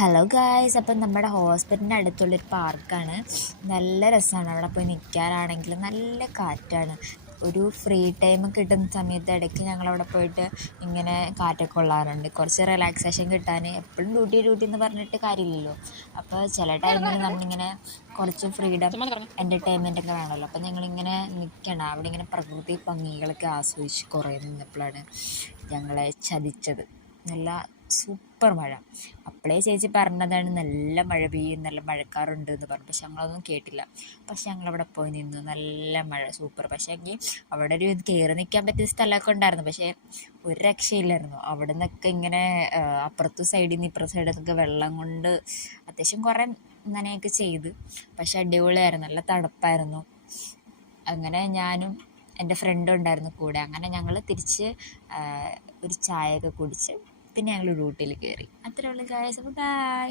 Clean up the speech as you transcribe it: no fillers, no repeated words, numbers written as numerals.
Hello guys, അപ്പം നമ്മുടെ ഹോസ്പിറ്റലിൻ്റെ അടുത്തുള്ളൊരു പാർക്കാണ്. നല്ല രസമാണ് അവിടെ പോയി നിൽക്കാനാണെങ്കിലും. നല്ല കാറ്റാണ്. ഒരു ഫ്രീ ടൈം കിട്ടുന്ന സമയത്ത് ഇടയ്ക്ക് ഞങ്ങളവിടെ പോയിട്ട് ഇങ്ങനെ കാറ്റൊക്കെ കൊള്ളാറുണ്ട്. കുറച്ച് റിലാക്സേഷൻ കിട്ടാൻ. എപ്പോഴും ഡ്യൂട്ടി എന്ന് പറഞ്ഞിട്ട് കാര്യമില്ലല്ലോ. അപ്പോൾ ചില ടൈമിൽ നമ്മളിങ്ങനെ കുറച്ച് ഫ്രീഡം എൻ്റർടൈൻമെൻറ്റൊക്കെ വേണമല്ലോ. അപ്പം ഞങ്ങളിങ്ങനെ നിൽക്കണം അവിടെ, ഇങ്ങനെ പ്രകൃതി ഭംഗികളൊക്കെ ആസ്വദിച്ച് കുറേ നിന്നപ്പോഴാണ് ഞങ്ങളെ ചതിച്ചത്. നല്ല സൂപ്പർ മഴ. അപ്പോഴേ ചേച്ചി പറഞ്ഞതാണ് നല്ല മഴ പെയ്യും, നല്ല മഴക്കാറുണ്ട് എന്ന് പറഞ്ഞു. പക്ഷെ ഞങ്ങളതൊന്നും കേട്ടില്ല. പക്ഷെ ഞങ്ങളവിടെ പോയി നിന്നു. നല്ല മഴ, സൂപ്പർ. പക്ഷേ എങ്കിൽ അവിടെ ഒരു കയറി നിൽക്കാൻ പറ്റിയ സ്ഥലമൊക്കെ ഉണ്ടായിരുന്നു. പക്ഷേ ഒരു രക്ഷയില്ലായിരുന്നു. അവിടെ നിന്നൊക്കെ ഇങ്ങനെ അപ്പുറത്തെ സൈഡിൽ നിന്ന് ഇപ്പുറത്തെ സൈഡിൽ നിന്നൊക്കെ വെള്ളം കൊണ്ട് അത്യാവശ്യം കുറേ നനയൊക്കെ ചെയ്ത്. പക്ഷെ അടിപൊളിയായിരുന്നു, നല്ല തണുപ്പായിരുന്നു. അങ്ങനെ ഞാനും എൻ്റെ ഫ്രണ്ടും ഉണ്ടായിരുന്നു കൂടെ. അങ്ങനെ ഞങ്ങൾ തിരിച്ച് ഒരു ചായയൊക്കെ കുടിച്ച് പിന്നെ ഞങ്ങൾ ഡ്യൂട്ടിയിൽ കയറി. അത്രേ ഉള്ളൂ ഗായ്സ്. അപ്പോൾ ബൈ.